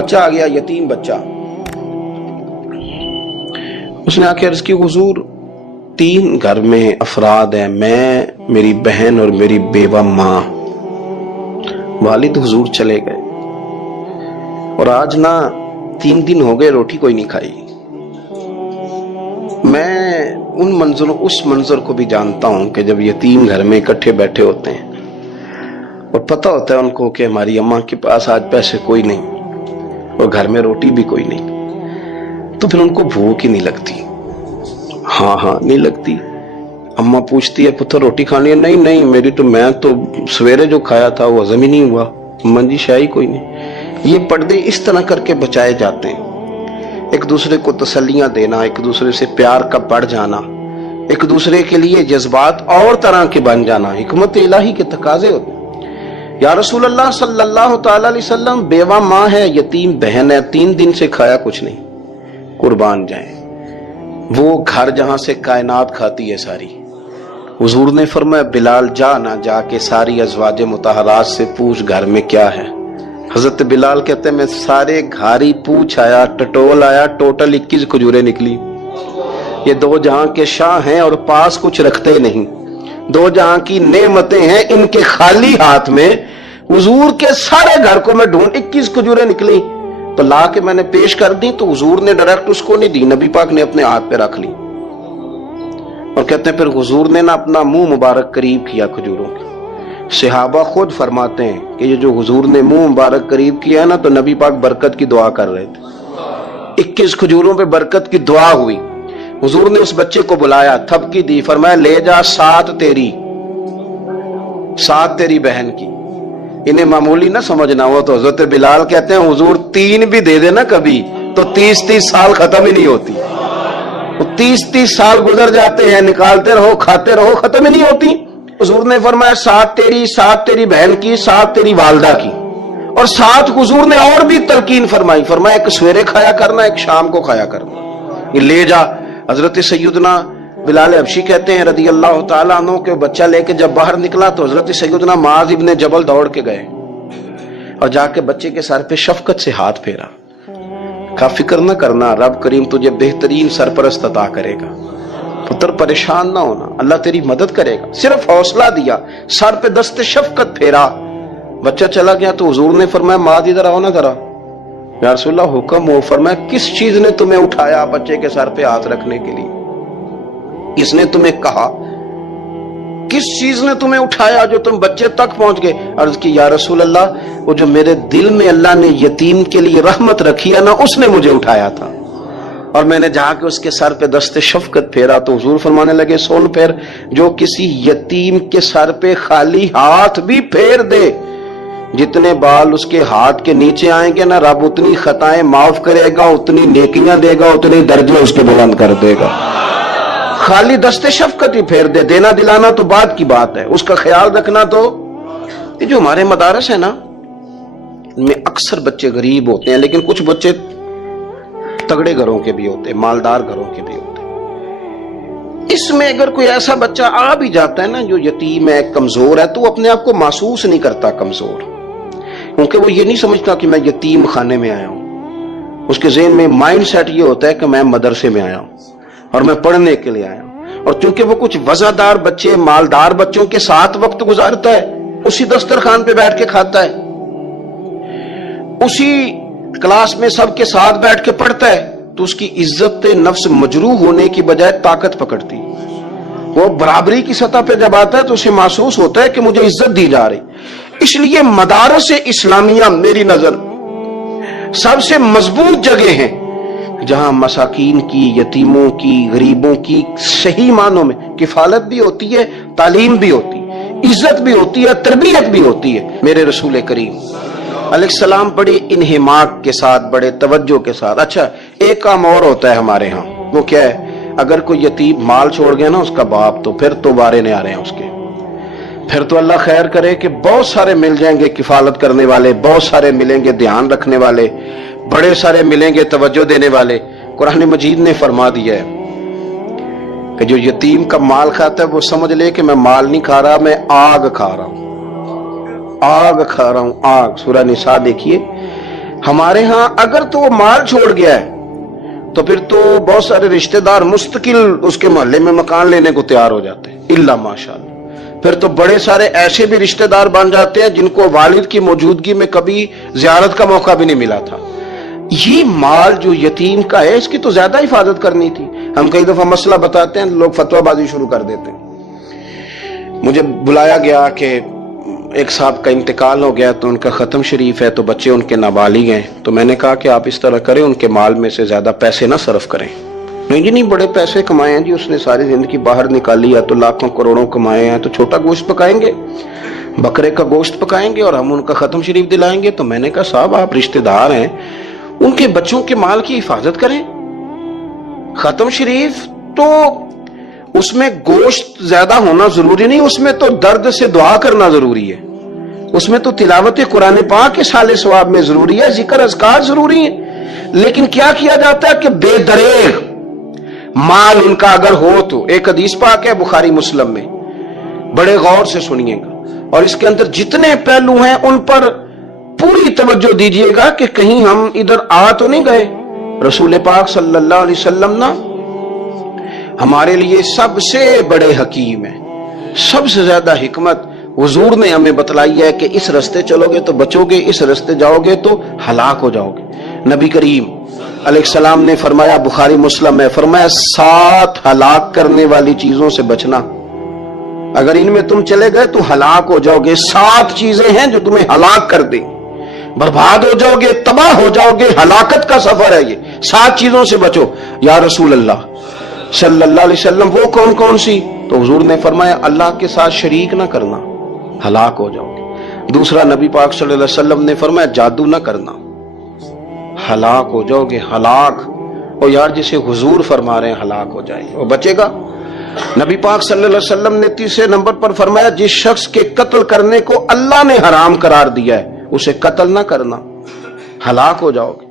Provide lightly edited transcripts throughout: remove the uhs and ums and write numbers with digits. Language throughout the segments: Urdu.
بچہ آ گیا، یتیم بچہ. اس نے آ کے عرض کی حضور 3 گھر میں افراد ہیں، میں، میری بہن اور میری بیوہ ماں. والد حضور چلے گئے اور آج نہ 3 دن ہو گئے روٹی کوئی نہیں کھائی. میں اس منظر کو بھی جانتا ہوں کہ جب یتیم گھر میں اکٹھے بیٹھے ہوتے ہیں اور پتہ ہوتا ہے ان کو کہ ہماری اماں کے پاس آج پیسے کوئی نہیں اور گھر میں روٹی بھی کوئی نہیں، تو پھر ان کو بھوک ہی نہیں لگتی. ہاں نہیں لگتی. اماں پوچھتی ہے پتر روٹی کھانی ہے؟ نہیں میں تو سویرے جو کھایا تھا وہ ہضم ہی نہیں ہوا. اماں جی شاہی کوئی نہیں. یہ پردے اس طرح کر کے بچائے جاتے ہیں. ایک دوسرے کو تسلیاں دینا، ایک دوسرے سے پیار کا بڑھ جانا، ایک دوسرے کے لیے جذبات اور طرح کے بن جانا حکمت الہی کے تقاضے ہوتے ہیں. یا رسول اللہ صلی اللہ تعالی علیہ وسلم بیوہ ماں ہے، یتیم بہن ہے، 3 دن سے کھایا کچھ نہیں. قربان جائیں وہ گھر جہاں سے کائنات کھاتی ہے ساری. حضور نے فرمایا بلال جا کے ساری ازواج مطہرات سے پوچھ گھر میں کیا ہے. حضرت بلال کہتے ہیں میں سارے گھاری پوچھ آیا، ٹٹول آیا، ٹوٹل 21 کھجوریں نکلی. یہ 2 جہاں کے شاہ ہیں اور پاس کچھ رکھتے نہیں، 2 جہاں کی نعمتیں ہیں، ان کے خالی ہاتھ میں حضور کے سارے گھر کو میں ڈھونڈ 21 کھجوریں نکلی تو لا کے میں نے پیش کر دی، تو حضور نے ڈائریکٹ اس کو نہیں دی، نبی پاک نے اپنے ہاتھ پہ رکھ لی. اور کہتے ہیں پھر حضور نے نا اپنا منہ مبارک قریب کیا کھجوروں کے. صحابہ خود فرماتے ہیں کہ یہ جو حضور نے منہ مبارک قریب کیا ہے نا تو نبی پاک برکت کی دعا کر رہے تھے. 21 کھجوروں پہ برکت کی دعا ہوئی. حضور نے اس بچے کو بلایا، تھپکی دی، فرمایا لے جا 7 تیری بہن کی. انہیں معمولی نہ سمجھنا ہو تو حضرت بلال کہتے ہیں حضور 3 بھی دے دینا کبھی تو 30 سال ختم ہی نہیں ہوتی. 30 سال گزر جاتے ہیں، نکالتے رہو، کھاتے رہو، ختم ہی نہیں ہوتی. حضور نے فرمایا 7 تیری بہن کی، 7 تیری والدہ کی، اور 7 حضور نے اور بھی تلقین فرمائی. فرمایا ایک سویرے کھایا کرنا، ایک شام کو کھایا کرنا. یہ لے جا. حضرت سیدنا بلال حبشی کہتے ہیں رضی اللہ تعالیٰ عنہ کہ بچہ لے کے جب باہر نکلا تو حضرت سیدنا معاذ ابن جبل دوڑ کے گئے اور جا کے بچے کے سر پہ شفقت سے ہاتھ پھیرا. کا فکر نہ کرنا، رب کریم تجھے بہترین سرپرست عطا کرے گا، پتر پریشان نہ ہونا، اللہ تیری مدد کرے گا. صرف حوصلہ دیا، سر پہ دست شفقت پھیرا. بچہ چلا گیا تو حضور نے فرمایا معاذ ادھر آؤ نا ذرا. یا رسول اللہ حکم ہو. فرمایا کس چیز نے تمہیں اٹھایا بچے کے سر پہ ہاتھ رکھنے کے لیے؟ کس نے تمہیں کہا؟ کس چیز نے تمہیں اٹھایا جو تم بچے تک پہنچ گئے؟ عرض کی یا رسول اللہ وہ جو میرے دل میں اللہ نے یتیم کے لیے رحمت رکھی ہے نا اس نے مجھے اٹھایا تھا، اور میں نے جا کے اس کے سر پہ دست شفقت پھیرا. تو حضور فرمانے لگے سن پھر، جو کسی یتیم کے سر پہ خالی ہاتھ بھی پھیر دے، جتنے بال اس کے ہاتھ کے نیچے آئیں گے نا رب اتنی خطائیں معاف کرے گا، اتنی نیکیاں دے گا، اتنے درجے اس کے بلند کر دے گا. خالی دست شفقت ہی پھیر دے. دینا دلانا تو بعد کی بات ہے، اس کا خیال رکھنا تو. یہ جو ہمارے مدارس ہیں نا ان میں اکثر بچے غریب ہوتے ہیں، لیکن کچھ بچے تگڑے گھروں کے بھی ہوتے ہیں، مالدار گھروں کے بھی ہوتے ہیں. اس میں اگر کوئی ایسا بچہ آ بھی جاتا ہے نا جو یتیم ہے، کمزور ہے، تو وہ اپنے آپ کو محسوس نہیں کرتا کمزور، کیونکہ وہ یہ نہیں سمجھتا کہ میں یتیم خانے میں آیا ہوں. اس کے ذہن میں مائنڈ سیٹ یہ ہوتا ہے کہ میں مدرسے میں آیا ہوں اور میں پڑھنے کے لیے آیا ہوں. اور چونکہ وہ کچھ وزادار بچے، مالدار بچوں کے ساتھ وقت گزارتا ہے، اسی دسترخوان پہ بیٹھ کے کھاتا ہے، اسی کلاس میں سب کے ساتھ بیٹھ کے پڑھتا ہے، تو اس کی عزت نفس مجروح ہونے کی بجائے طاقت پکڑتی. وہ برابری کی سطح پہ جب آتا ہے تو اسے محسوس ہوتا ہے کہ مجھے عزت دی جا رہی. اس لیے مدارس اسلامیہ میری نظر سب سے مضبوط جگہ ہیں جہاں مساکین کی، یتیموں کی، غریبوں کی صحیح معنوں میں کفالت بھی ہوتی ہے، تعلیم بھی ہوتی ہے، عزت بھی ہوتی ہے، تربیت بھی ہوتی ہے. میرے رسول کریم علیہ السلام بڑے انہماک کے ساتھ، بڑے توجہ کے ساتھ. اچھا ایک کام اور ہوتا ہے ہمارے ہاں، وہ کیا ہے؟ اگر کوئی یتیم مال چھوڑ گیا نا اس کا باپ، تو پھر تو بارے نہیں آ رہے ہیں اس کے. پھر تو اللہ خیر کرے کہ بہت سارے مل جائیں گے کفالت کرنے والے، بہت سارے ملیں گے دھیان رکھنے والے، بڑے سارے ملیں گے توجہ دینے والے. قرآن مجید نے فرما دیا ہے کہ جو یتیم کا مال کھاتا ہے وہ سمجھ لے کہ میں مال نہیں کھا رہا، میں آگ کھا رہا ہوں، آگ کھا رہا ہوں، آگ. سورہ نساء دیکھیے ہمارے ہاں اگر تو وہ مال چھوڑ گیا ہے تو پھر تو بہت سارے رشتہ دار مستقل اس کے محلے میں مکان لینے کو تیار ہو جاتے ہیں، الا ماشاءاللہ۔ پھر تو بڑے سارے ایسے بھی رشتہ دار بن جاتے ہیں جن کو والد کی موجودگی میں کبھی زیارت کا موقع بھی نہیں ملا تھا۔ یہ مال جو یتیم کا ہے اس کی تو زیادہ حفاظت کرنی تھی۔ ہم کئی دفعہ مسئلہ بتاتے ہیں، لوگ فتویٰ بازی شروع کر دیتے ہیں۔ مجھے بلایا گیا کہ ایک صاحب کا انتقال ہو گیا تو ان کا ختم شریف ہے، تو بچے ان کے نابالغ ہیں، تو میں نے کہا کہ آپ اس طرح کریں، ان کے مال میں سے زیادہ پیسے نہ صرف کریں۔ نہیں جی نہیں، بڑے پیسے کمائے ہیں جی، اس نے ساری زندگی باہر نکالی ہے تو لاکھوں کروڑوں کمائے ہیں، تو چھوٹا گوشت پکائیں گے، بکرے کا گوشت پکائیں گے اور ہم ان کا ختم شریف دلائیں گے۔ تو میں نے کہا صاحب آپ رشتہ دار ہیں، ان کے بچوں کے مال کی حفاظت کریں۔ ختم شریف تو اس میں گوشت زیادہ ہونا ضروری نہیں، اس میں تو درد سے دعا کرنا ضروری ہے، اس میں تو تلاوت قرآن پاک کے سال ثواب میں ضروری ہے، ذکر اذکار ضروری ہے۔ لیکن کیا کیا جاتا ہے کہ بے دریغ مال ان کا اگر ہو تو، ایک حدیث پاک ہے بخاری مسلم میں، بڑے غور سے سنیے گا اور اس کے اندر جتنے پہلو ہیں ان پر پوری توجہ دیجیے گا کہ کہیں ہم ادھر آ تو نہیں گئے۔ رسول پاک صلی اللہ علیہ وسلم نا ہمارے لیے سب سے بڑے حکیم ہیں، سب سے زیادہ حکمت حضور نے ہمیں بتلائی ہے کہ اس رستے چلو گے تو بچو گے، اس رستے جاؤ گے تو ہلاک ہو جاؤ گے۔ نبی کریم علیہ السلام نے فرمایا، بخاری مسلم میں فرمایا، 7 ہلاک کرنے والی چیزوں سے بچنا، اگر ان میں تم چلے گئے تو ہلاک ہو جاؤ گے۔ 7 چیزیں ہیں جو تمہیں ہلاک کر دیں، برباد ہو جاؤ گے، تباہ ہو جاؤ گے، ہلاکت کا سفر ہے یہ، 7 چیزوں سے بچو۔ یا رسول اللہ صلی اللہ علیہ وسلم وہ کون کون سی؟ تو حضور نے فرمایا اللہ کے ساتھ شریک نہ کرنا، ہلاک ہو جاؤ گے۔ دوسرا نبی پاک صلی اللہ علیہ وسلم نے فرمایا جادو نہ کرنا، ہلاک ہو جاؤ گے، ہلاک۔ اور یار جسے حضور فرما رہے ہیں ہلاک ہو جائے گا، وہ بچے گا۔ نبی پاک صلی اللہ علیہ وسلم نے تیسرے نمبر پر فرمایا جس شخص کے قتل کرنے کو اللہ نے حرام قرار دیا ہے اسے قتل نہ کرنا، ہلاک ہو جاؤ گے۔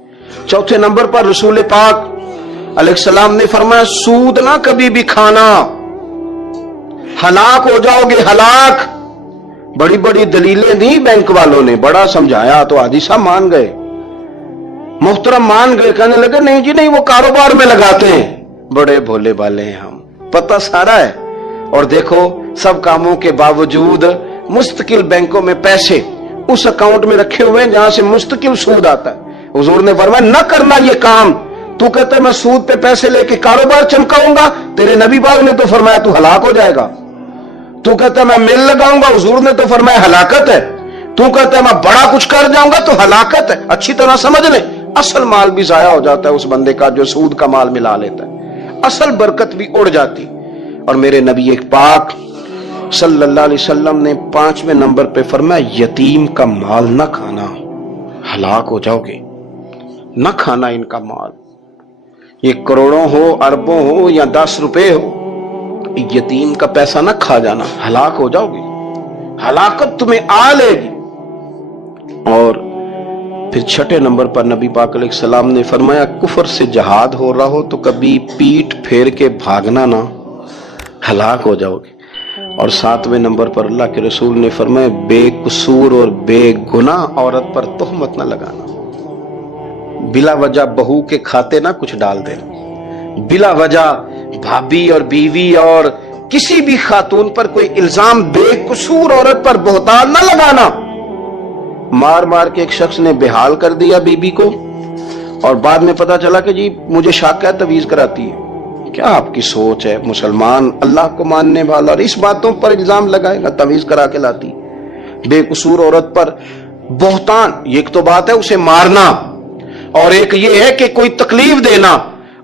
چوتھے نمبر پر رسول پاک علیہ السلام نے فرمایا سود نہ کبھی بھی کھانا، ہلاک ہو جاؤ گے، ہلاک۔ بڑی بڑی دلیلیں دی بینک والوں نے، بڑا سمجھایا تو حاجی صاحب مان گئے، محترم مان گئے، کہنے لگے نہیں جی نہیں وہ کاروبار میں لگاتے ہیں۔ بڑے بھولے بالے ہیں ہم، پتہ سارا ہے۔ اور دیکھو سب کاموں کے باوجود مستقل بینکوں میں پیسے اس اکاؤنٹ میں رکھے ہوئے ہیں جہاں سے مستقل سود آتا ہے۔ حضور نے فرمایا نہ کرنا یہ کام۔ تو کہتا ہے میں سود پہ پیسے لے کے کاروبار چمکاؤں گا، تیرے نبی پاک نے تو فرمایا تو ہلاک ہو جائے گا۔ تو کہتا ہے میں مل لگاؤں گا، حضور نے تو فرمایا ہلاکت ہے۔ تو کہتا ہے میں بڑا کچھ کر جاؤں گا تو ہلاکت ہے۔ اچھی طرح سمجھ لیں، اصل مال بھی ضائع ہو جاتا ہے اس بندے کا جو سود کا مال ملا لیتا ہے، اصل برکت بھی اڑ جاتی۔ اور میرے نبی پاک صلی اللہ علیہ وسلم نے 5ویں نمبر پہ فرمایا یتیم کا مال نہ کھانا، ہلاک ہو جاؤ گے، نہ کھانا ان کا مال، یہ کروڑوں ہو، اربوں ہو یا 10 روپے ہو، یتیم کا پیسہ نہ کھا جانا، ہلاک ہو جاؤ گے، ہلاکت تمہیں آ لے گی۔ اور پھر 6 نمبر پر نبی پاک علیہ السلام نے فرمایا کفر سے جہاد ہو رہا ہو تو کبھی پیٹ پھیر کے بھاگنا نہ، ہلاک ہو جاؤ گے۔ اور 7ویں نمبر پر اللہ کے رسول نے فرمایا بے قصور اور بے گناہ عورت پر تہمت نہ لگانا، بلا وجہ بہو کے کھاتے نہ کچھ ڈال دینا، بلا وجہ بھابی اور بیوی اور کسی بھی خاتون پر کوئی الزام بے قصور عورت پر بہتان نہ لگانا۔ مار مار کے ایک شخص نے بحال کر دیا بیوی کو اور بعد میں پتا چلا کہ جی مجھے شک ہے تویز کراتی ہے۔ کیا آپ کی سوچ ہے؟ مسلمان اللہ کو ماننے والا اور اس باتوں پر الزام لگائے گا تویز کرا کے لاتی؟ بے قصور عورت پر بہتان، ایک تو بات ہے اسے مارنا اور ایک یہ ہے کہ کوئی تکلیف دینا،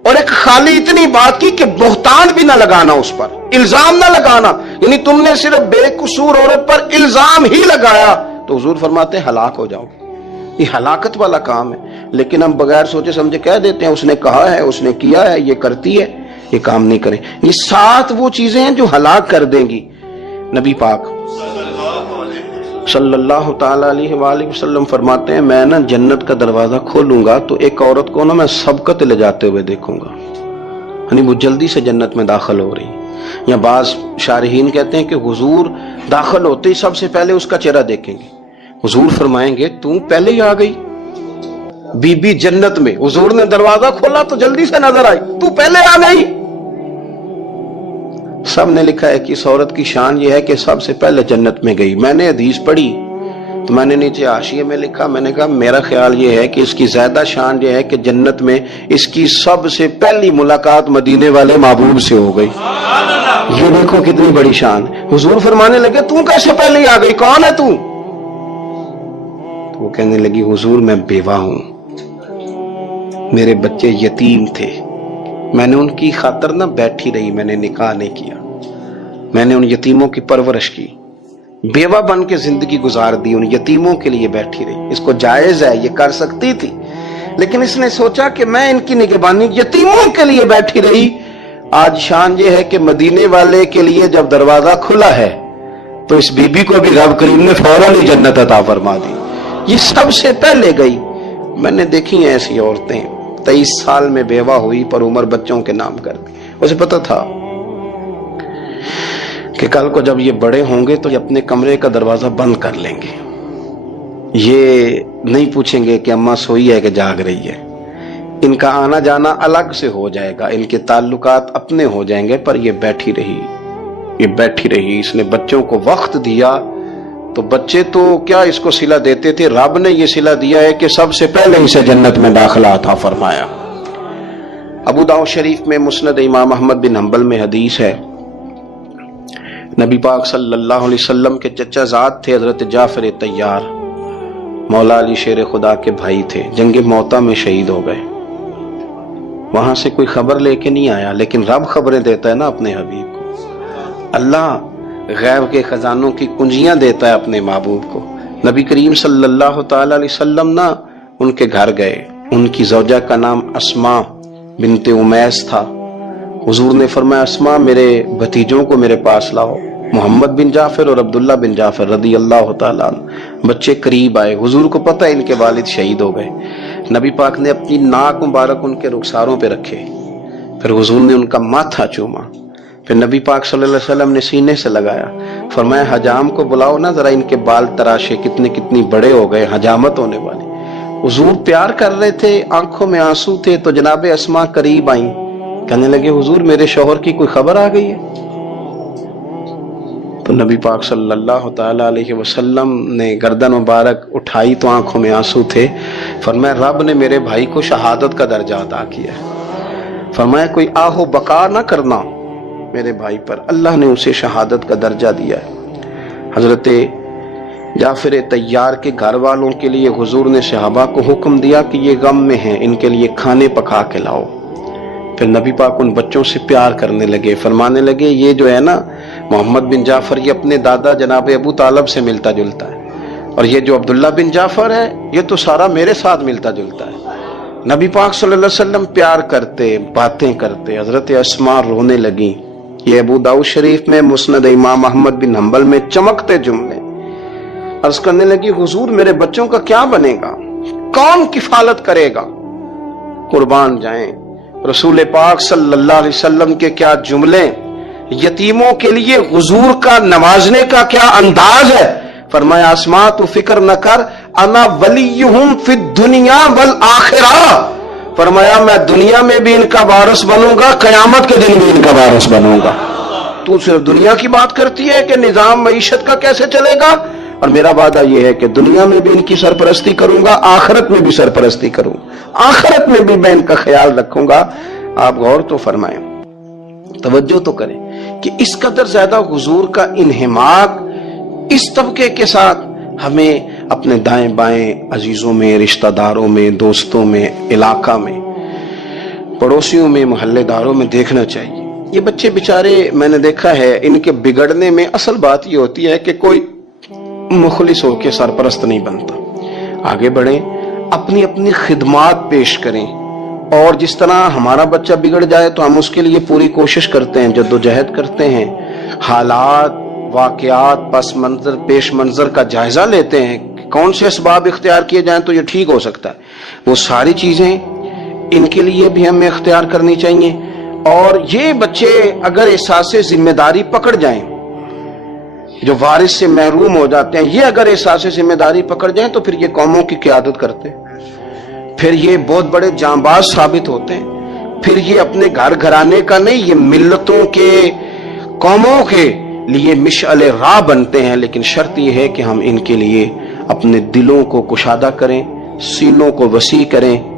اور ایک خالی اتنی بات کی کہ بہتان بھی نہ لگانا، اس پر الزام نہ لگانا، یعنی تم نے صرف بے قصور عورت پر الزام ہی لگایا تو حضور فرماتے ہیں ہلاک ہو جاؤ گے۔ یہ ہلاکت والا کام ہے، لیکن ہم بغیر سوچے سمجھے کہہ دیتے ہیں اس نے کہا ہے، اس نے کیا ہے، یہ کرتی ہے، یہ کام نہیں کریں۔ یہ 7 وہ چیزیں ہیں جو ہلاک کر دیں گی۔ نبی پاک صلی اللہ تعالی علیہ وآلہ وسلم فرماتے ہیں میں نا جنت کا دروازہ کھولوں گا تو ایک عورت کو نا میں سبقت لے جاتے ہوئے دیکھوں گا، یعنی وہ جلدی سے جنت میں داخل ہو رہی۔ یا بعض شارحین کہتے ہیں کہ حضور داخل ہوتے ہی سب سے پہلے اس کا چہرہ دیکھیں گے، حضور فرمائیں گے تو پہلے ہی آ گئی، بی بی جنت میں، حضور نے دروازہ کھولا تو جلدی سے نظر آئی، تو پہلے آ گئی۔ سب نے لکھا ہے کہ اس عورت کی شان یہ ہے کہ سب سے پہلے جنت میں گئی۔ میں نے حدیث پڑھی تو میں نے نیچے حاشیے میں لکھا، میں نے کہا میرا خیال یہ ہے کہ اس کی زیادہ شان یہ ہے کہ جنت میں اس کی سب سے پہلی ملاقات مدینے والے محبوب سے ہو گئی۔ یہ دیکھو کتنی بڑی شان۔ حضور فرمانے لگے تو کیسے پہلے ہی آ گئی، کون ہے تو؟ وہ کہنے لگی حضور میں بیوہ ہوں، میرے بچے یتیم تھے، میں نے ان کی خاطر نہ بیٹھی رہی، میں نے نکاح نہیں کیا، میں نے ان یتیموں کی پرورش کی، بیوہ بن کے زندگی گزار دی، ان یتیموں کے لیے بیٹھی رہی۔ اس کو جائز ہے، یہ کر سکتی تھی، لیکن اس نے سوچا کہ میں ان کی نگہبانی یتیموں کے لیے بیٹھی رہی۔ آج شان یہ ہے کہ مدینے والے کے لیے جب دروازہ کھلا ہے تو اس بی بی کو بھی رب کریم نے فوراً ہی جنت عطا فرما دی، یہ سب سے پہلے گئی۔ میں نے دیکھی ہیں ایسی عورتیں 23 سال میں بیوہ ہوئی پر عمر بچوں کے نام کر دی۔ اسے پتہ تھا کہ کل کو جب یہ بڑے ہوں گے تو یہ اپنے کمرے کا دروازہ بند کر لیں گے، یہ نہیں پوچھیں گے کہ اماں سوئی ہے کہ جاگ رہی ہے، ان کا آنا جانا الگ سے ہو جائے گا، ان کے تعلقات اپنے ہو جائیں گے، پر یہ بیٹھی رہی، یہ بیٹھی رہی۔ اس نے بچوں کو وقت دیا تو بچے تو کیا اس کو صلہ دیتے تھے، رب نے یہ صلہ دیا ہے کہ سب سے پہلے اسے جنت میں داخلہ عطا فرمایا۔ ابو داؤد شریف میں مسند امام احمد بن حنبل میں حدیث ہے، نبی پاک صلی اللہ علیہ وسلم کے چچا زاد تھے حضرت جعفر طیار، مولا علی شیر خدا کے بھائی تھے، جنگ موتا میں شہید ہو گئے۔ وہاں سے کوئی خبر لے کے نہیں آیا، لیکن رب خبریں دیتا ہے نا اپنے حبیب کو، اللہ غیب کے خزانوں کی کنجیاں دیتا ہے اپنے محبوب کو۔ نبی کریم صلی اللہ تعالی علیہ وسلم نا ان کے گھر گئے، ان کی زوجہ کا نام اسماء بنت امیس تھا۔ حضور نے فرمایا اسماء میرے بھتیجوں کو میرے پاس لاؤ، محمد بن جعفر اور عبداللہ بن جعفر رضی اللہ تعالیٰ عنہ۔ بچے قریب آئے، حضور کو پتہ ان کے والد شہید ہو گئے، نبی پاک نے اپنی ناک مبارک ان کے رخساروں پہ رکھے، پھر حضور نے ان کا ماتھا چوما، پھر نبی پاک صلی اللہ علیہ وسلم نے سینے سے لگایا، فرمایا حجام کو بلاؤ نا ذرا، ان کے بال تراشے کتنی بڑے ہو گئے، حجامت ہونے والی۔ حضور پیار کر رہے تھے، آنکھوں میں آنسو تھے، تو جناب اسماء قریب آئیں، کہنے لگے حضور میرے شوہر کی کوئی خبر آ گئی ہے؟ تو نبی پاک صلی اللہ تعالی علیہ وسلم نے گردن مبارک اٹھائی تو آنکھوں میں آنسو تھے، فرمایا رب نے میرے بھائی کو شہادت کا درجہ عطا کیا ہے، فرمایا کوئی آہ و بقا نہ کرنا میرے بھائی پر، اللہ نے اسے شہادت کا درجہ دیا ہے۔ حضرت جعفر طیار کے گھر والوں کے لیے حضور نے صحابہ کو حکم دیا کہ یہ غم میں ہیں، ان کے لیے کھانے پکا کے لاؤ۔ پھر نبی پاک ان بچوں سے پیار کرنے لگے، فرمانے لگے یہ جو ہے نا محمد بن جعفر یہ اپنے دادا جناب ابو طالب سے ملتا جلتا ہے، اور یہ جو عبداللہ بن جعفر ہے یہ تو سارا میرے ساتھ ملتا جلتا ہے۔ نبی پاک صلی اللہ علیہ وسلم پیار کرتے، باتیں کرتے، حضرت اسماء رونے لگیں۔ یہ ابو داؤد شریف میں مسند امام احمد بن حنبل میں چمکتے جملے، عرض کرنے لگی حضور میرے بچوں کا کیا بنے گا، کون کفالت کرے گا؟ قربان جائیں رسول پاک صلی اللہ علیہ وسلم کے کیا جملے، یتیموں کے لیے حضور کا نوازنے کا کیا انداز ہے۔ فرمایا اسماء تو فکر نہ کر، انا ولیہم فی الدنیا والآخرہ، فرمایا میں دنیا میں بھی ان کا وارث بنوں گا، قیامت کے دن بھی ان کا وارث بنوں گا۔ تو صرف دنیا کی بات کرتی ہے کہ نظام معیشت کا کیسے چلے گا، اور میرا وعدہ یہ ہے کہ دنیا میں بھی ان کی سرپرستی کروں گا، آخرت میں بھی سرپرستی کروں، آخرت میں بھی میں ان کا خیال رکھوں گا۔ آپ غور تو فرمائیں، توجہ تو کریں کہ اس قدر زیادہ حضور کا انہماک اس طبقے کے ساتھ ہمیں اپنے دائیں بائیں عزیزوں میں، رشتہ داروں میں، دوستوں میں، علاقہ میں، پڑوسیوں میں، محلے داروں میں دیکھنا چاہیے۔ یہ بچے بیچارے میں نے دیکھا ہے ان کے بگڑنے میں اصل بات یہ ہوتی ہے کہ کوئی مخلص ہو کے سرپرست نہیں بنتا۔ آگے بڑھیں، اپنی اپنی خدمات پیش کریں، اور جس طرح ہمارا بچہ بگڑ جائے تو ہم اس کے لیے پوری کوشش کرتے ہیں، جدوجہد کرتے ہیں، حالات، واقعات، پس منظر، پیش منظر کا جائزہ لیتے ہیں کہ کون سے اسباب اختیار کیے جائیں تو یہ ٹھیک ہو سکتا ہے۔ وہ ساری چیزیں ان کے لیے بھی ہمیں اختیار کرنی چاہیے، اور یہ بچے اگر احساس ذمہ داری پکڑ جائیں، جو وارث سے محروم ہو جاتے ہیں، یہ اگر احساس ذمہ داری پکڑ جائیں تو پھر یہ قوموں کی قیادت کرتے ہیں۔ پھر یہ بہت بڑے جانباز ثابت ہوتے ہیں، پھر یہ اپنے گھر گھرانے کا نہیں، یہ ملتوں کے، قوموں کے لیے مشعل راہ بنتے ہیں۔ لیکن شرط یہ ہے کہ ہم ان کے لیے اپنے دلوں کو کشادہ کریں، سینوں کو وسیع کریں،